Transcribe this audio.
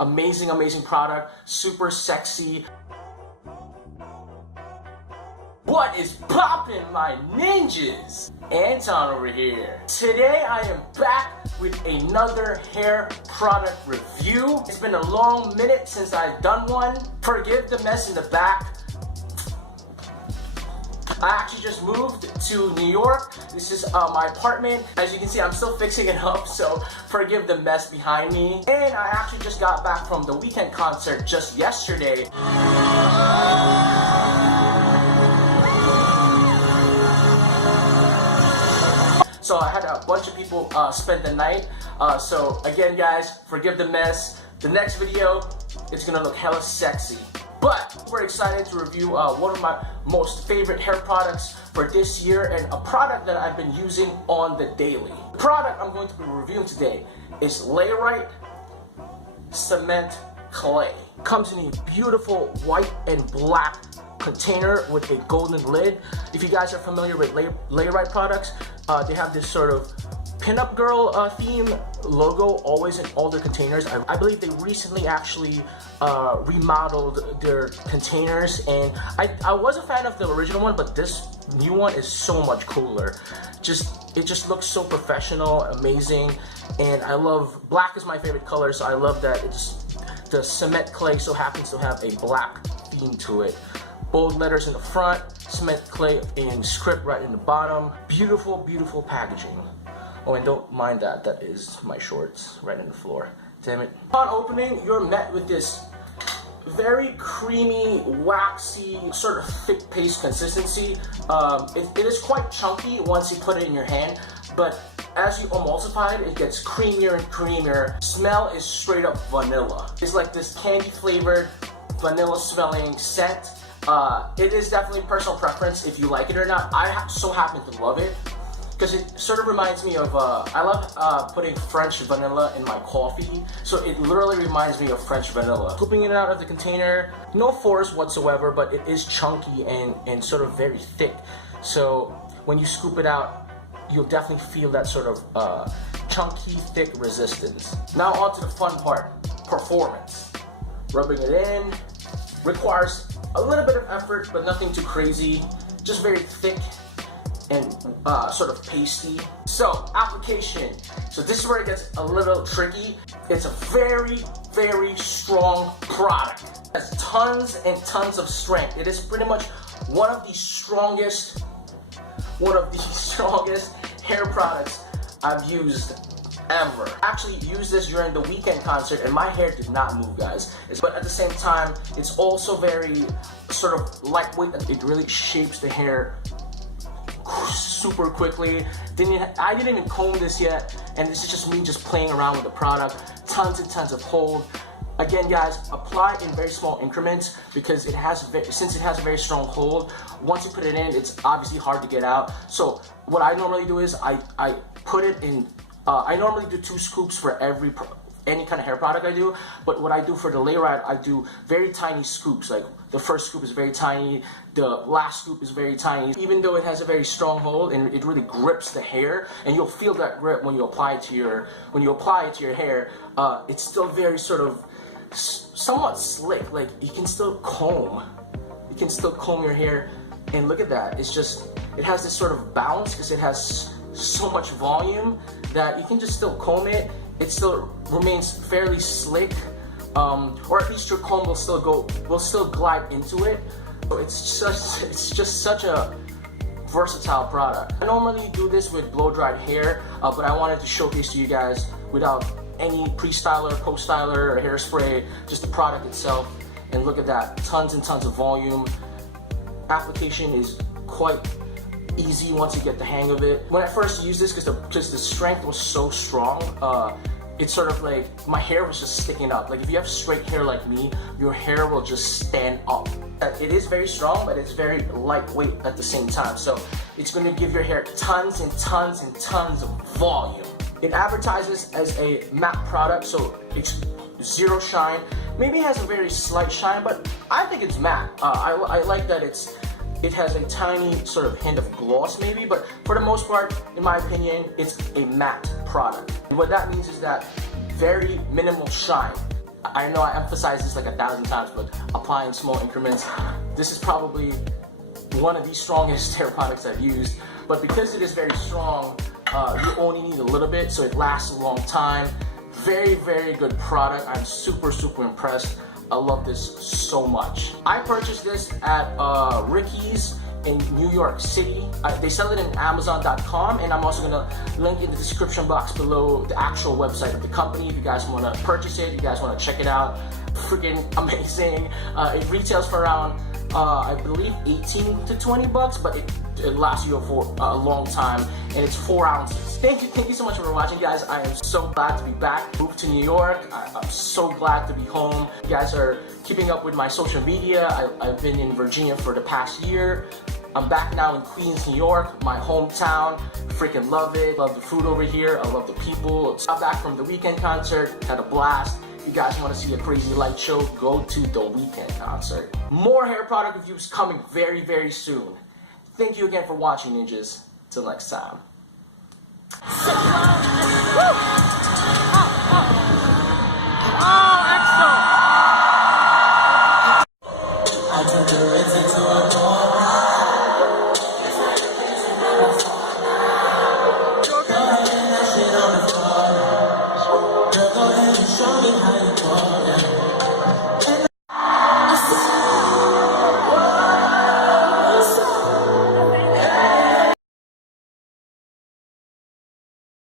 Amazing, amazing product, super sexy. What is poppin', my ninjas? Anton over here. Today I am back with another hair product review. It's been a long minute since I've done one. Forgive the mess in the back. I actually just moved to New York. This is my apartment. As you can see, I'm still fixing it up, so forgive the mess behind me. And I actually just got back from the weekend concert just yesterday. So I had a bunch of people spend the night. So again, guys, forgive the mess. The next video, it's gonna look hella sexy. But we're excited to review one of my most favorite hair products for this year, and a product that I've been using on the daily. The product I'm going to be reviewing today is LAYRITE Cement Clay. Comes in a beautiful white and black container with a golden lid. If you guys are familiar with LAYRITE products, they have this sort of pinup girl theme logo always in all their containers. I believe they recently actually remodeled their containers, and I was a fan of the original one, but this new one is so much cooler. It just looks so professional, amazing, and I love black is my favorite color, so I love that the cement clay so happens to have a black theme to it. Bold letters in the front, cement clay in script right in the bottom. Beautiful, beautiful packaging. Oh, and don't mind that, that is my shorts right in the floor. Damn it. On opening, you're met with this very creamy, waxy, sort of thick paste consistency. It is quite chunky once you put it in your hand, but as you emulsify it, it gets creamier and creamier. Smell is straight up vanilla. It's like this candy flavored, vanilla smelling scent. It is definitely personal preference if you like it or not. I so happen to love it, because it sort of reminds me of, I love putting French vanilla in my coffee, so it literally reminds me of French vanilla. Scooping it out of the container, no force whatsoever, but it is chunky and sort of very thick. So when you scoop it out, you'll definitely feel that sort of chunky, thick resistance. Now on to the fun part, performance. Rubbing it in requires a little bit of effort, but nothing too crazy, just very thick and sort of pasty. So, application. So this is where it gets a little tricky. It's a very, very strong product. It has tons and tons of strength. It is pretty much one of the strongest hair products I've used ever. I actually used this during the weekend concert and my hair did not move, guys. But at the same time, it's also very sort of lightweight. It really shapes the hair super quickly. I didn't even comb this yet, and this is just me just playing around with the product. Tons and tons of hold. Again, guys, apply in very small increments because since it has a very strong hold, once you put it in, it's obviously hard to get out. So what I normally do is I put it in. I normally do 2 scoops for any kind of hair product I do, but what I do for the LAYRITE, I do very tiny scoops. Like the first scoop is very tiny, the last scoop is very tiny. Even though it has a very strong hold and it really grips the hair, and you'll feel that grip when you apply it to your hair, it's still very sort of somewhat slick. Like you can still comb your hair, and look at that. It has this sort of bounce because it has so much volume that you can just still comb it. It still remains fairly slick, or at least your comb will still glide into it. So it's just such a versatile product. I normally do this with blow-dried hair, but I wanted to showcase to you guys without any pre-styler, post-styler, or hairspray, just the product itself. And look at that, tons and tons of volume. Application is quite easy once you get the hang of it. When I first used this, because the strength was so strong, it's sort of like my hair was just sticking up. Like if you have straight hair like me, your hair will just stand up. It is very strong, but it's very lightweight at the same time. So it's going to give your hair tons and tons and tons of volume. It advertises as a matte product, so it's zero shine. Maybe it has a very slight shine, but I think it's matte. I like that it has a tiny sort of hint of gloss maybe, but for the most part, in my opinion, it's a matte product. And what that means is that very minimal shine. I know I emphasize this like 1,000 times, but apply in small increments. This is probably one of the strongest hair products I've used, but because it is very strong, you only need a little bit, so it lasts a long time. Very, very good product. I'm super, super impressed. I love this so much. I purchased this at Ricky's in New York City. They sell it in Amazon.com, and I'm also gonna link in the description box below the actual website of the company if you guys wanna purchase it, you guys wanna check it out. Freaking amazing. It retails for around, I believe 18 to 20 bucks, but it lasts you for a long time, and it's 4 ounces. Thank you so much for watching, guys. I am so glad to be back. Moved to New York. I'm so glad to be home. You guys are keeping up with my social media. I've been in Virginia for the past year. I'm back now in Queens, New York, my hometown. Freaking love it. Love the food over here. I love the people. I'm back from the Weeknd concert. Had a blast. If you guys want to see a crazy light show, go to the Weeknd concert. More hair product reviews coming very, very soon. Thank you again for watching, ninjas. Till next time.